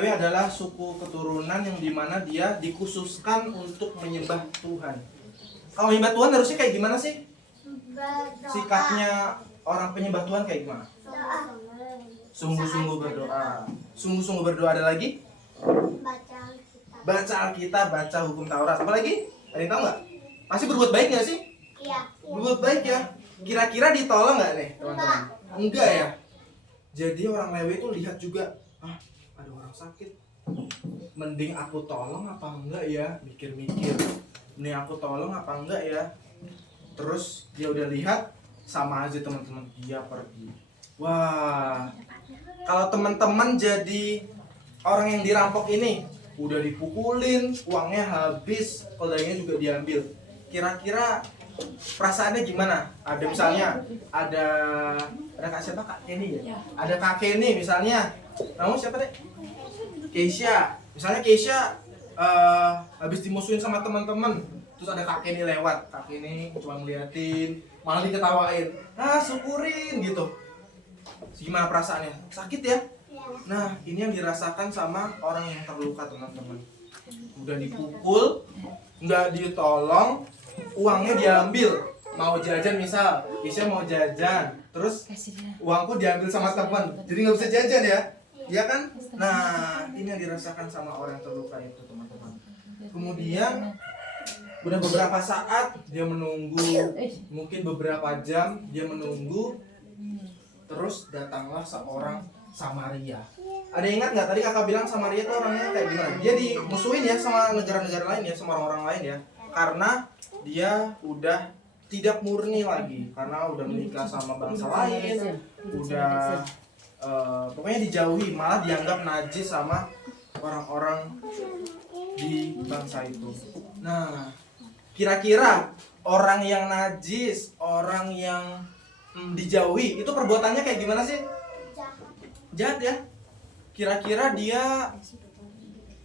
Lewi adalah suku keturunan yang dimana dia dikhususkan untuk menyembah Tuhan. Kalau menyembah Tuhan harusnya kayak gimana sih? Sikapnya orang penyembah Tuhan kayak gimana? Sungguh-sungguh berdoa. Sungguh-sungguh berdoa, ada lagi? Baca Alkitab, baca hukum Taurat. Apa lagi? Ada yang tahu nggak? Masih berbuat baik nggak sih? Iya. Berbuat baik ya. Kira-kira ditolong nggak nih teman-teman? Enggak ya. Jadi orang Lewi itu lihat juga, ada orang sakit, mending aku tolong apa enggak ya? Mikir-mikir, mending aku tolong apa enggak ya? Terus dia udah lihat, sama aja teman-teman, dia pergi. Wah, kalau teman-teman jadi orang yang dirampok ini, udah dipukulin, uangnya habis, keledainya juga diambil. Kira-kira perasaannya gimana? Ada misalnya, ada kak siapa, Kak Kenny ya? Ada Kak Kenny misalnya. Kamu siapa deh? Keisha. Misalnya Keisha habis dimusuhin sama teman-teman, terus ada Kak Kenny lewat. Kak Kenny cuma ngeliatin, malah diketawain. Syukurin gitu. Gimana perasaannya? Sakit ya? Nah, ini yang dirasakan sama orang yang terluka, teman-teman. Udah dipukul, nggak ditolong, uangnya diambil. Mau jajan misal, Keisha mau jajan, terus uangku diambil sama teman, jadi nggak bisa jajan ya? Iya kan? Nah, ini yang dirasakan sama orang yang terluka itu, teman-teman. Kemudian udah beberapa saat dia menunggu, mungkin beberapa jam dia menunggu, terus datanglah seorang Samaria. Ada yang ingat nggak tadi kakak bilang Samaria itu orangnya kayak gimana? Dia dimusuhin ya sama negara-negara lain ya, sama orang-orang lain ya, karena dia udah tidak murni lagi, karena udah menikah sama bangsa lain, udah pokoknya dijauhi, malah dianggap najis sama orang-orang di bangsa itu. Nah, kira-kira orang yang najis, orang yang dijauhi, itu perbuatannya kayak gimana sih? Jahat ya? Kira-kira dia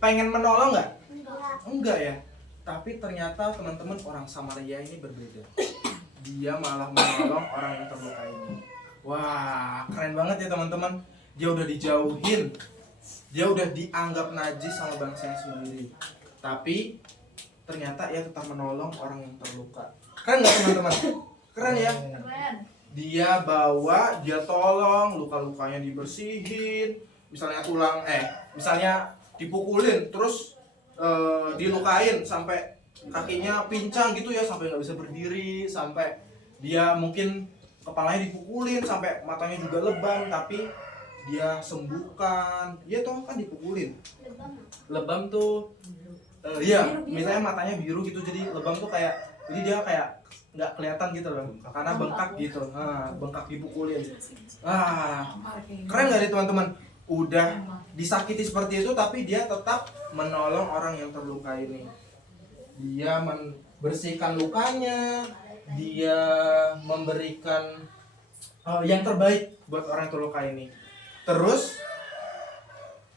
pengen menolong nggak? Enggak ya? Tapi ternyata teman-teman, orang Samaria ini berbeda. Dia malah menolong orang yang terluka ini. Wah, keren banget ya teman-teman. Dia udah dijauhin, dia udah dianggap najis sama bangsanya sendiri, tapi ternyata ia tetap menolong orang yang terluka. Keren nggak teman-teman? Keren ya? Dia bawa, dia tolong, luka-lukanya dibersihin. Misalnya misalnya dipukulin, terus dilukain sampai kakinya pincang gitu ya, sampai nggak bisa berdiri, sampai dia mungkin kepalanya dipukulin sampai matanya juga lebam, tapi dia sembuhkan. Dia toh kan dipukulin. Lebam tuh misalnya matanya biru gitu, jadi lebam tuh kayak, jadi dia kayak nggak kelihatan gitu loh, karena bengkak gitu. Bengkak dipukulin. Keren nggak nih teman-teman? Udah disakiti seperti itu, tapi dia tetap menolong orang yang terluka ini. Dia membersihkan lukanya, dia memberikan yang terbaik buat orang yang terluka ini. Terus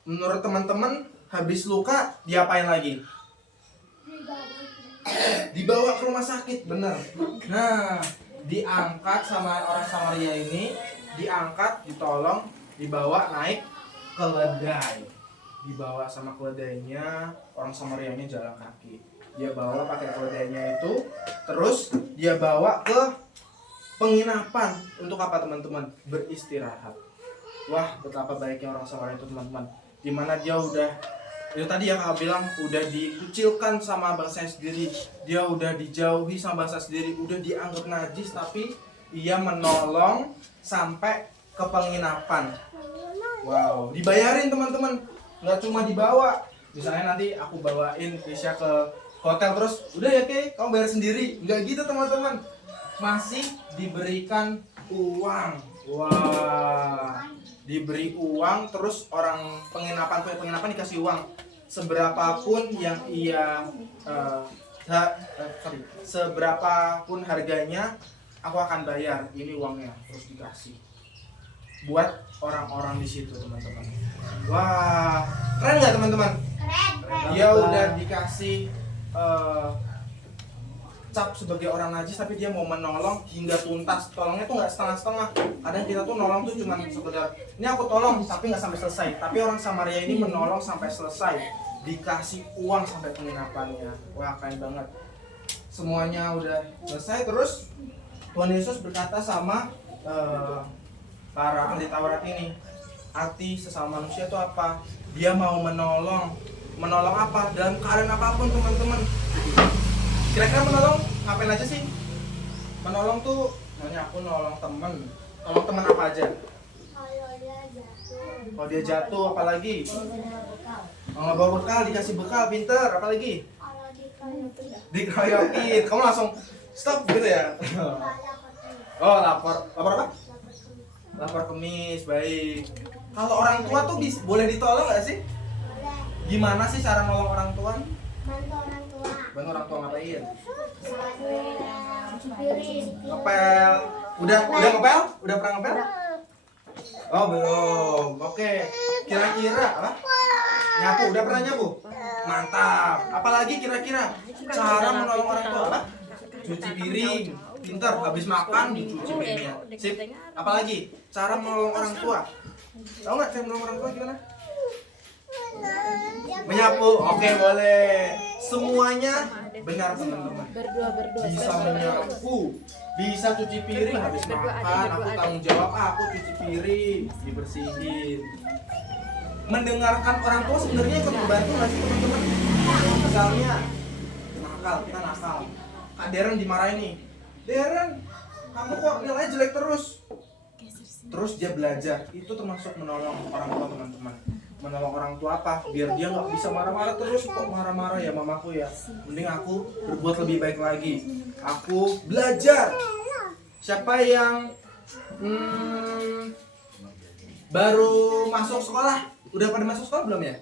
menurut teman-teman, habis luka diapain lagi? Dibawa ke rumah sakit, bener. Nah, diangkat sama orang Samaria ini, diangkat, ditolong, dibawa naik keledai. Dibawa sama keledainya, orang Samarianya jalan kaki. Dia bawa pakai keledainya itu, terus dia bawa ke penginapan. Untuk apa teman-teman? Beristirahat. Wah, betapa baiknya orang Samaria itu teman-teman. Dimana dia udah, itu tadi yang kakak bilang, udah dikucilkan sama bangsanya sendiri, dia udah dijauhi sama bangsa sendiri, udah dianggap najis, tapi ia menolong sampai ke penginapan. Wow, dibayarin teman-teman, nggak cuma dibawa. Misalnya nanti aku bawain Keisha ke hotel, terus udah ya kamu bayar sendiri, nggak gitu teman-teman. Masih diberikan uang. Wah, diberi uang, terus orang penginapan dikasih uang seberapapun yang ia seberapapun harganya, aku akan bayar, ini uangnya, terus dikasih buat orang-orang di situ teman-teman. Wah, keren nggak teman-teman? Keren. Dia udah dikasih dicap sebagai orang najis, tapi dia mau menolong hingga tuntas. Tolongnya tuh nggak setengah-setengah. Kadang kita tuh nolong tuh cuma sekedar, ini aku tolong tapi nggak sampai selesai. Tapi orang Samaria ini menolong sampai selesai, dikasih uang sampai penginapannya. Wah, keren banget. Semuanya udah selesai, terus Tuhan Yesus berkata sama para ahli Taurat ini, arti sesama manusia itu apa? Dia mau menolong apa? Dalam keadaan apapun, teman-teman. Kira-kira menolong ngapain aja sih? Menolong tuh, aku nolong temen. Tolong teman apa aja? Kalau dia jatuh, apalagi? Kalau bawa bekal, dikasih bekal, pinter, apalagi? Dikeroyokin. Kamu langsung stop gitu ya? Oh, lapor apa? Lapor kemis, baik. Kalau orang tua tuh boleh ditolong nggak sih? Gimana sih cara nolong orang tua? Bantu orang tua ngapain? Ngepel. Udah ngepel? Udah pernah ngepel? Oh, belum. Oke. Kira-kira apa? Nyapu, udah pernah nyapu? Mantap. Apalagi kira-kira cara menolong orang tua apa? Cuci piring. Pintar, habis makan dicuci piringnya. Sip. Apalagi cara menolong orang tua? Tahu nggak cara menolong orang tua gimana? Menyapu. Oke, boleh. Semuanya benar, teman-teman. Bisa menyapu, bisa cuci piring habis makan. Aku tanggung jawab, aku cuci piring, dibersihin. Mendengarkan orang tua sebenarnya ikut membantu nggak sih, teman-teman? Misalnya nakal, kita nakal. Kak Deren dimarahin nih. Deren, kamu kok nilainya jelek terus? Terus dia belajar. Itu termasuk menolong orang tua, teman-teman. Menolong orang tua apa? Biar dia nggak bisa marah-marah terus. Kok marah-marah ya mamaku ya? Mending aku berbuat lebih baik lagi. Aku belajar. Siapa yang baru masuk sekolah? Udah pada masuk sekolah belum ya?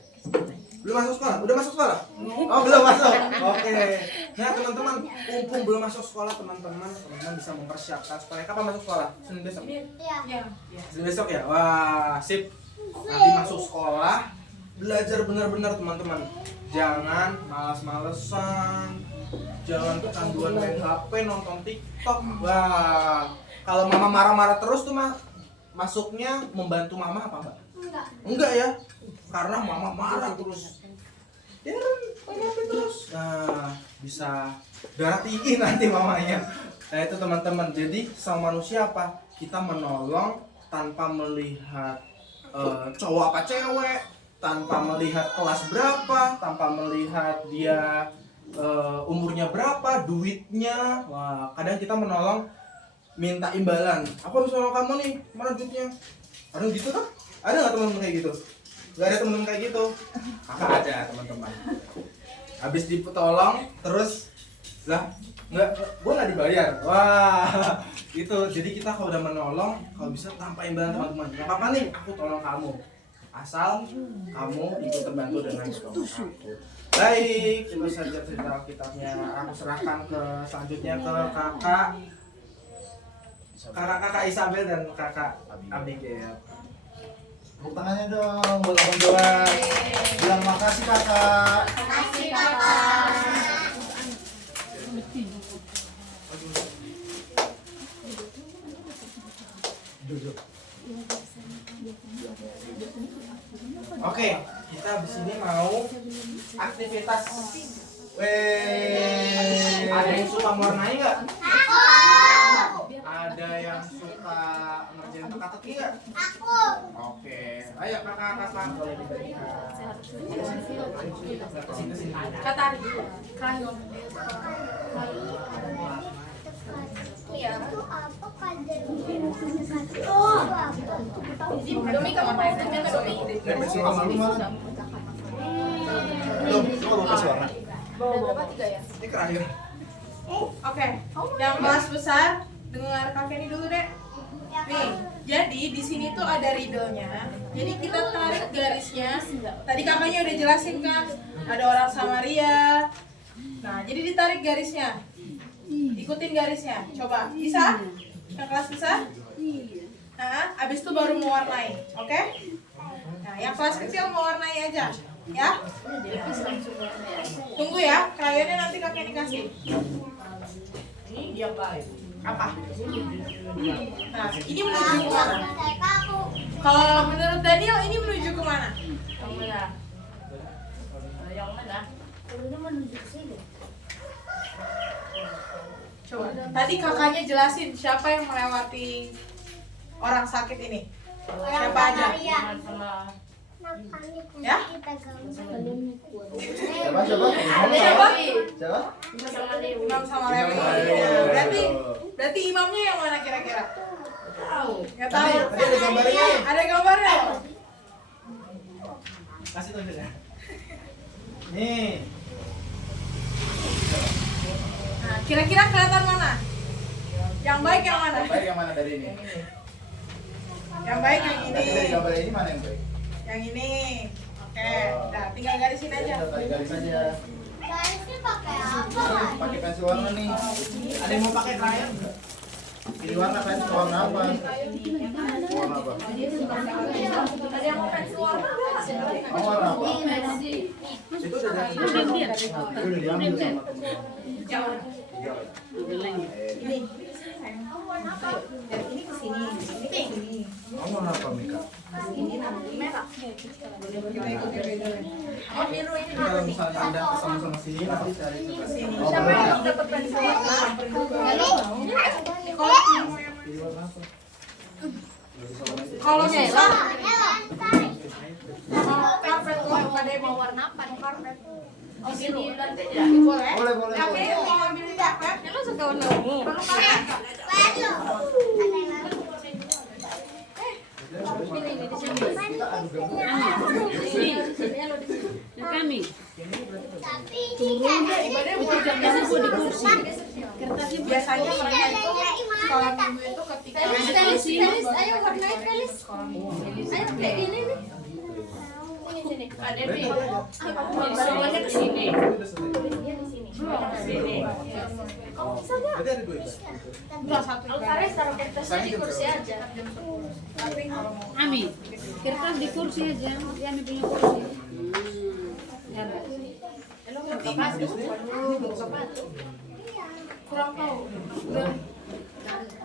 Belum masuk sekolah? Udah masuk sekolah? Oh, belum masuk. Oke. Nah, teman-teman, mumpung belum masuk sekolah, teman-teman bisa mempersiapkan supaya kapan masuk sekolah? Senin besok? Iya. Senin besok ya? Wah, sip. Nanti masuk sekolah, belajar benar-benar, teman-teman. Jangan malas-malesan. Jangan kecanduan main HP, nonton TikTok. Wah, kalau mama marah-marah terus tuh masuknya membantu mama apa enggak? Enggak ya, karena mama marah terus. Main HP terus. Nah, bisa darah tinggi nanti mamanya. Nah, itu teman-teman. Jadi sama manusia apa? Kita menolong tanpa melihat cowok apa cewek, tanpa melihat kelas berapa, tanpa melihat dia umurnya berapa, duitnya. Wah, kadang kita menolong minta imbalan. Aku harus nolong kamu nih, mana duitnya? Ada gitu kan? Ada nggak teman-teman kayak gitu? Nggak ada teman-teman kayak gitu? Kakak ada, teman-teman. Habis ditolong, terus lah gue nggak dibayar. Wah, itu. Jadi kita kalau udah menolong, kalau bisa tanpa imbalan, teman-teman. Nggak apa-apa nih, aku tolong kamu. Asal kamu ikut terbantu dengan aku. Baik, itu saja cerita Alkitabnya. Aku serahkan ke selanjutnya ke kakak Isabel dan kakak Abigail. Tepuk tangannya dong buat orang tua. Bilang makasih kakak. Makasih kakak. Oke, kita di sini mau aktivitas. Ada yang suka mewarnai nggak? Ada yang suka ngerjain teka-teki nggak? Aku. Oke, ayo kakak boleh diberikan. Kesini. Kata krayon. Itu apa kader? Oh. Domi kamu apa yang ke Domi? Suka malu mana? Belum, lu mau kasih warna. Bawa berapa 3 ya? Ini krayon. Oke. Yang kelas besar dengar kakek ini dulu deh. Nih, jadi di sini tuh ada riddle-nya. Jadi kita tarik garisnya. Tadi kakaknya udah jelasin kan, ada orang Samaria. Nah, jadi ditarik garisnya. Ikutin garisnya. Coba, bisa? Yang kelas besar? Nah, abis itu baru mewarnai, oke? Nah, yang kelas kecil mewarnai aja, ya? Tunggu ya, krayonnya nanti kakek dikasih. Apa? Nah, ini menuju ke mana? Kalau menurut Daniel ini menuju ke mana? Coba. Tadi kakaknya jelasin siapa yang melewati orang sakit ini. Siapa aja? Ya? Siapa? Siapa? Siapa? Imam sama Lewi. Berarti imamnya yang mana kira-kira? Nggak tahu. Tadi ada gambarnya. Ada gambarnya. Kasih tuh ya. Nih. Nah, kira-kira kelihatan mana? Yang baik yang mana? Baik yang mana dari ini? Yang baik yang Tadi dari ini. gambar ini mana yang baik? Yang ini. Oke. Nah, tinggal garisin aja. Tarik garis aja. Garisnya pakai apa? Pakai pensil warna nih. Ada yang mau pakai krayon nggak? Pilih warna pensil warna apa? Warna apa? Ada yang mau pensil warna nggak? Mau warna apa? Itu udah dari. Itu udah diambil sama temen. Jangan. Eh, Ini. Dari ini ke sini, ini ke sini. Kamu warna apa, Mika? Ini namanya merah. Kita ikutin bedanya. Oh, biru ini Ini kalau misalnya Anda ketemu sama sini nanti cari sini. Oh, Siapa boleh. yang dapat pensil warna? pilih warna apa? Kalau susah, karpet tuh pada mau warna apa? Karpet. Oh, biru. Boleh? Boleh. Oke, mau ambil karpet. Lu suka warna ungu? Perlu karpet. Kita adu gambar. Kami. Tapi ini Biasanya mereka itu sekolah minggu itu ketika Felis, ayo warnai Felis. Ayo kayak gini nih. Semuanya ke sini. Berarti ada dua itu. enggak satu. Faris taruh kertasnya di kursi aja. Tapi kalau mau Ami, kertas di kursi aja. Dia ambil punya kursi. kurang tahu.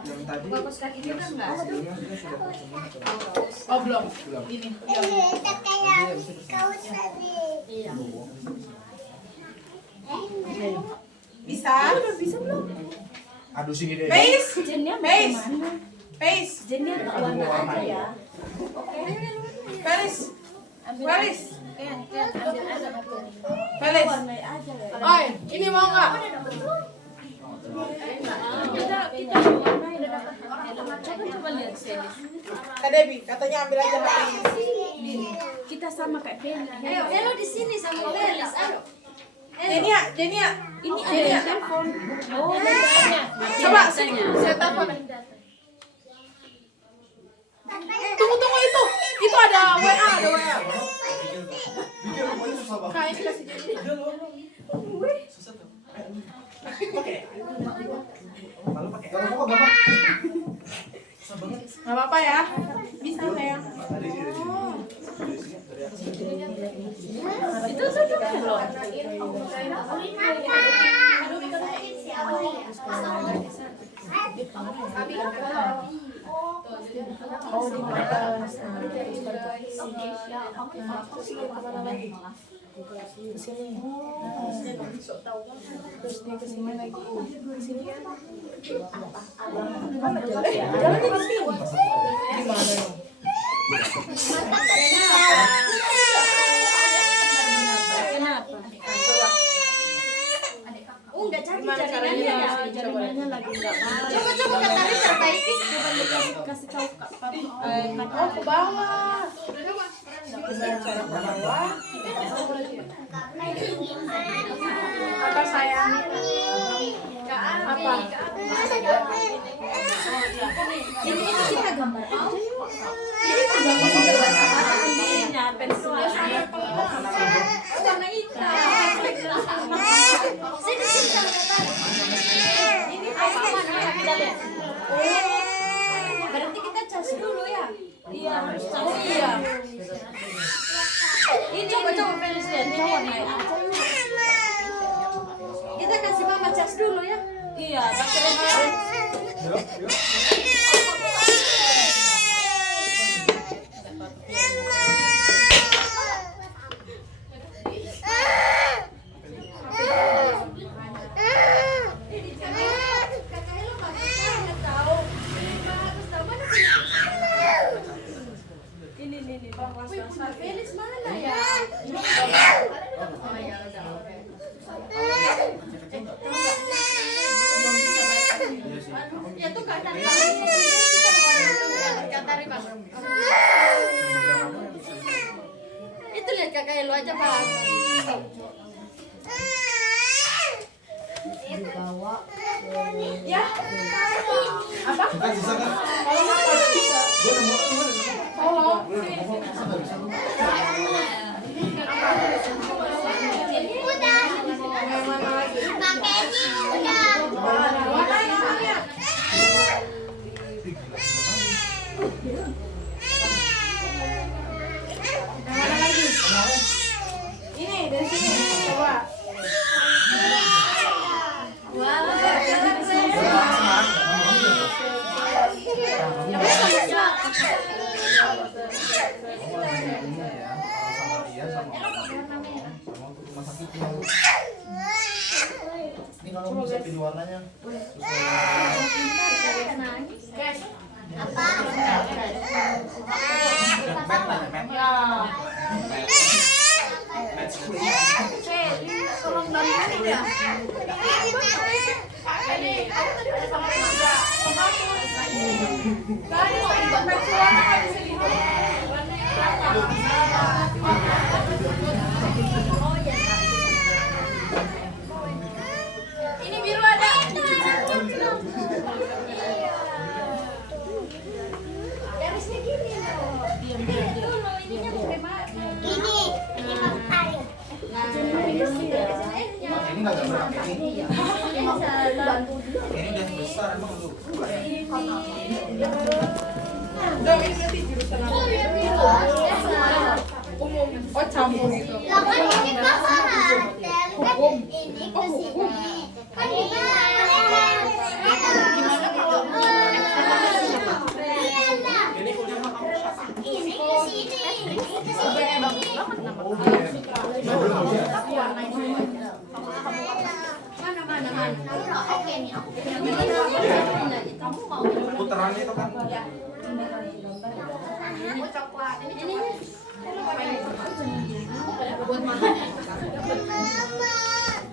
Yang tadi. Bagus kaki kita enggak? Aslinya kita sudah ketemu. Oh, belum. Ini. Kita kayak kau tadi. Iya. Bisa? Udah bisa belum? Aduh sini deh. Pace. Pace. Pace. Jennya tak warna aja ya. Felis. Felis. Ambil aja. Felis. Oi, ini mau nggak? Kita warnai. Coba lihat sini. Kak Debi, katanya ambil aja HP-nya. Kita sama kayak Feli. Ayo, Elo di sini sama Felis. Ayo. Jenia. Ini ada yang telepon. Oh, Coba sini, saya telepon. Tunggu itu. Itu ada WA. Bikin rumahnya susah banget. Kak, ini kasih Jenia. Susah tuh. Pakai. Malu pakai. Kalau mau kok Bapak? Susah banget. Nggak apa-apa ya. Bisa sayang. Dari sini dari sini. Dari atas. itu sudah belum. Oh, di atas. Sini. Terus dia ke sini lagi. Sini kan? Jalannya di sini. Di mana dong? Kenapa? Enggak cari Gimana jaringannya caranya? ya. Jaringannya lagi enggak baik. Coba Katarin perbaiki. Kasih tahu Kak Papi. Oh, ke bawah. Cara ke bawah. Apa sayang? Apa? Ini kita gambar aja. Ini pensilnya Warna hitam. Sini sama Katarin. Ini apa warna kita lihat. Berarti kita cas dulu ya. Iya, harus tahu. Oh iya. Ini coba Felis lihat. Kita warnai aja. Kita kasih mama cas dulu ya. Iya, pakai Yuk, yuk. Felix mana ya? Ya tuh kata itu lihat kakak Elo aja Pak. Ya. Apa? Kan bisa kan? Kalau nggak bisa. Gue udah mau gimana? Oh. Masa nggak bisa? Ini dari sini coba. Ini kalau bisa pilih warnanya. Ini biru ada. Garisnya gini loh. Ini Pak Ini nggak gambar ini. Ini udah besar emang lu. Dong ini berarti jurusan apa? Umum. Oh campur gitu. ini hukum. Ini ke sini. Kan Ini kuliah mah kamu siapa? ini ke sini. Mana. Oke nih, aku kamu mau Putaran itu kan. mau coklat. Ini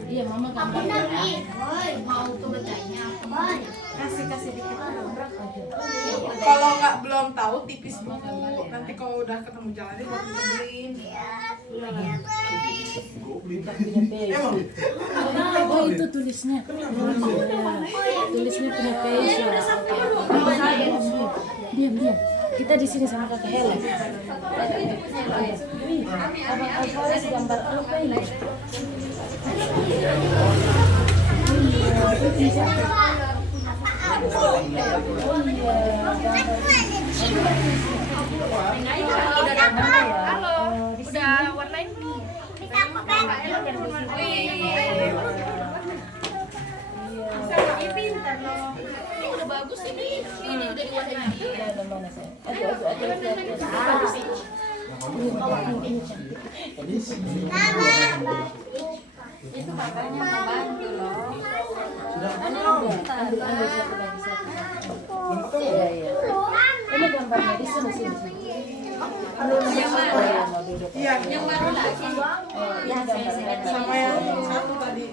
Iya, mama gambar. mau ke bedanya. Kasih dikit aja. Kalau nggak belum tahu tipis dulu. Nanti kalau udah ketemu jalannya baru kita beliin. Emang Oh, itu tulisnya. Tulisnya punya page. Diam. Kita di sini sama kakak Helen. Abang Alfaris gambar apa ini? Udah warnain nih. Ini pintar loh. Ini udah bagus ini. Ini udah diwarnain. Bagus sih. Itu makanya membantu loh. Ambil satu lagi satu. Iya. Ini gambarnya di sini. Iya, yang baru lagi. Sama yang satu tadi.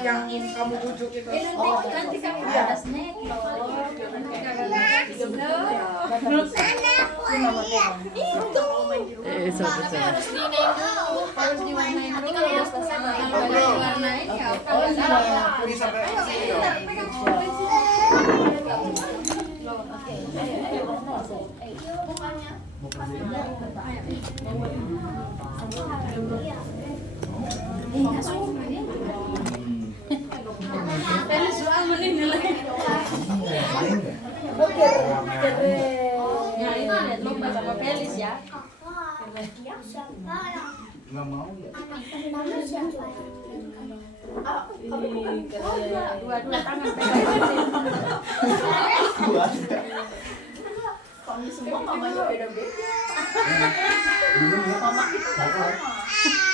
Yang kamu bujuk itu. Nanti kamu ada snack loh. Tapi harus dinaik dulu, harus diwarnain dulu. Kalau udah selesai baru diwarnain ya. Ini sampai Felix soal menini lagi. Nah ini lihat lomba sama Felix ya. Nggak mau ya? Dua tangan Dua. Kami semua mamanya beda-beda. Belum ya?